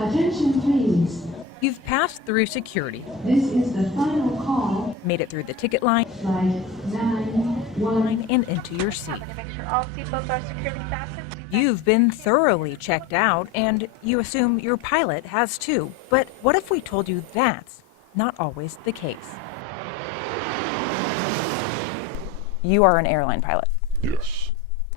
Attention please. You've passed through security, This is the final call. made it through the ticket line, Flight 91. and into your seat. To make sure all seatbelts are securely fastened. You've been thoroughly checked out, and you assume your pilot has too. But what if we told you that's not always the case? You are an airline pilot. Yes.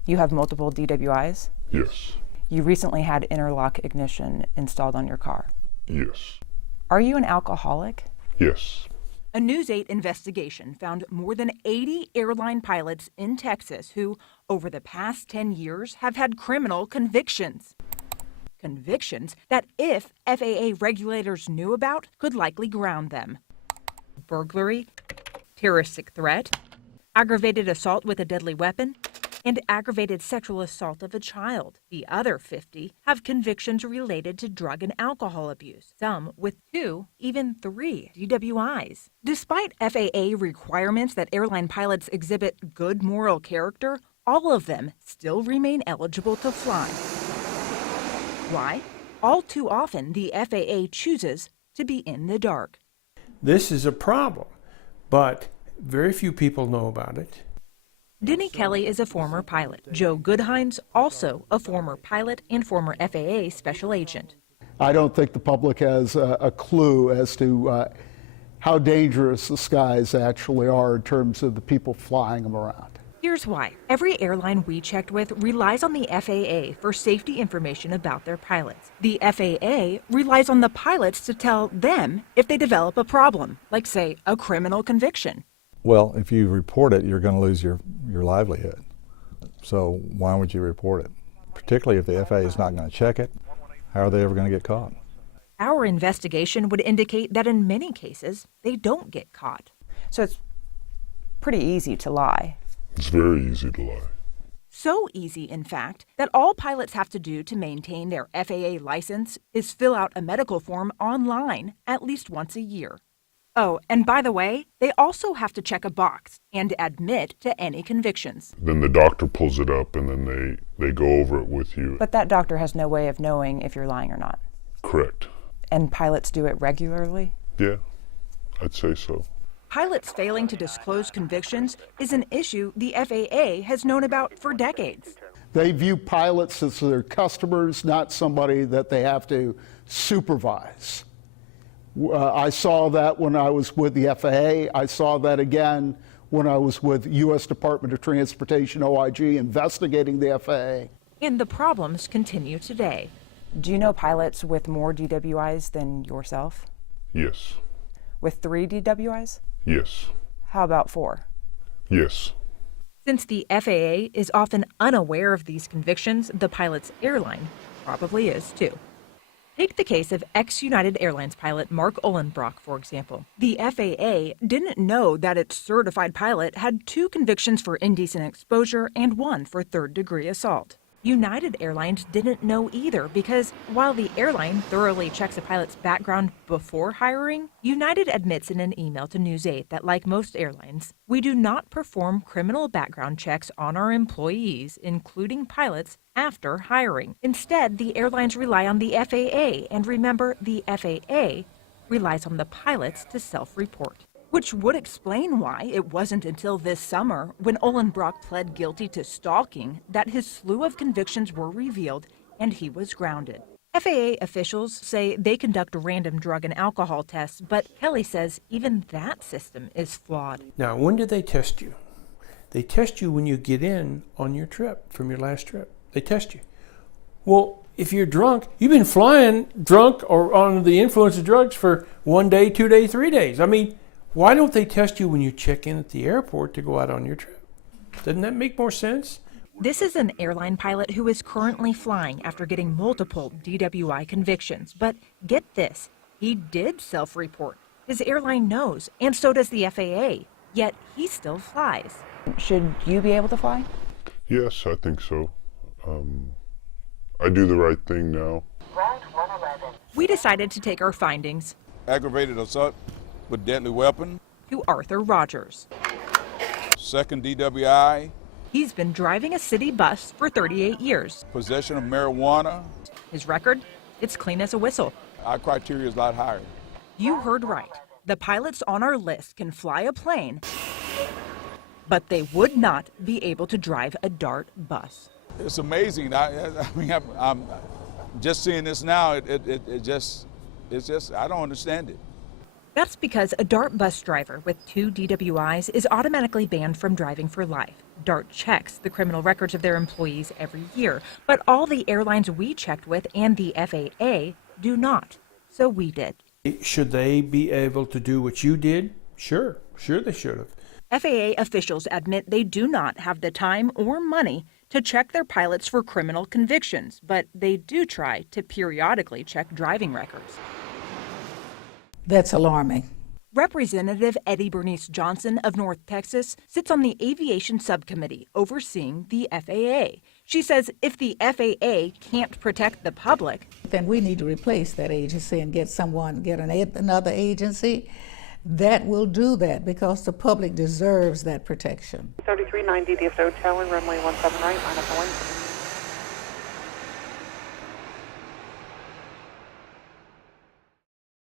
You have multiple DWIs. Yes. You recently had interlock ignition installed on your car. Yes. Are you an alcoholic? Yes. A News 8 investigation found more than 80 airline pilots in Texas who, over the past 10 years, have had criminal convictions. Convictions that, if FAA regulators knew about, could likely ground them. Burglary, terroristic threat, aggravated assault with a deadly weapon, and aggravated sexual assault of a child. The other 50 have convictions related to drug and alcohol abuse, some with 2, even 3 DWIs. Despite FAA requirements that airline pilots exhibit good moral character, all of them still remain eligible to fly. Why? All too often, the FAA chooses to be in the dark. This is a problem, but very few people know about it. Denny Kelly is a former pilot. Joe Goodhines, also a former pilot and former FAA special agent. I don't think the public has a clue as to how dangerous the skies actually are in terms of the people flying them around. Here's why. Every airline we checked with relies on the FAA for safety information about their pilots. The FAA relies on the pilots to tell them if they develop a problem, like, say, a criminal conviction. Well, if you report it, you're going to lose your livelihood. So why would you report it? Particularly if the FAA is not going to check it, how are they ever going to get caught? Our investigation would indicate that in many cases, they don't get caught. So it's pretty easy to lie. It's very easy to lie. So easy, in fact, that all pilots have to do to maintain their FAA license is fill out a medical form online at least once a year. Oh, and by the way, they also have to check a box and admit to any convictions. Then the doctor pulls it up and then they go over it with you. But that doctor has no way of knowing if you're lying or not. Correct. And pilots do it regularly? Yeah, I'd say so. Pilots failing to disclose convictions is an issue the FAA has known about for decades. They view pilots as their customers, not somebody that they have to supervise. I saw that when I was with the FAA. I saw that again when I was with U.S. Department of Transportation, OIG, investigating the FAA. And the problems continue today. Do you know pilots with more DWIs than yourself? Yes. With 3 DWIs? Yes. How about 4? Yes. Since the FAA is often unaware of these convictions, the pilot's airline probably is too. Take the case of ex-United Airlines pilot Mark Uhlenbrock, for example. The FAA didn't know that its certified pilot had 2 convictions for indecent exposure and 1 for third-degree assault. United Airlines didn't know either because while the airline thoroughly checks a pilot's background before hiring, United admits in an email to News 8 that, like most airlines, we do not perform criminal background checks on our employees, including pilots, after hiring. Instead, the airlines rely on the FAA, and remember, the FAA relies on the pilots to self-report. Which would explain why it wasn't until this summer, when Uhlenbrock pled guilty to stalking, that his slew of convictions were revealed and he was grounded. FAA officials say they conduct random drug and alcohol tests, but Kelly says even that system is flawed. Now, when do they test you? They test you when you get in on your trip, from your last trip. They test you. Well, if you're drunk, you've been flying drunk or on the influence of drugs for 1 day, 2 days, 3 days. I mean, why don't they test you when you check in at the airport to go out on your trip? Doesn't that make more sense? This is an airline pilot who is currently flying after getting multiple DWI convictions. But get this, he did self-report. His airline knows, and so does the FAA, yet he still flies. Should you be able to fly? Yes, I think so. I do the right thing now. Route 111. We decided to take our findings Aggravated assault with deadly weapon. to Arthur Rogers. Second DWI. He's been driving a city bus for 38 years. Possession of marijuana. His record, it's clean as a whistle. Our criteria is a lot higher. You heard right. The pilots on our list can fly a plane, but they would not be able to drive a DART bus. It's amazing. I mean, I'm just seeing this now. It's just, I don't understand it. That's because a DART bus driver with 2 DWIs is automatically banned from driving for life. DART checks the criminal records of their employees every year, but all the airlines we checked with and the FAA do not. So we did. Should they be able to do what you did? Sure they should have. FAA officials admit they do not have the time or money to check their pilots for criminal convictions, but they do try to periodically check driving records. That's alarming. Representative Eddie Bernice Johnson of North Texas sits on the aviation subcommittee overseeing the FAA. She says if the FAA can't protect the public, Then we need to replace that agency and get another agency that will do that, because the public deserves that protection. 3390 DFO Tower, runway 17 right, line up the wing.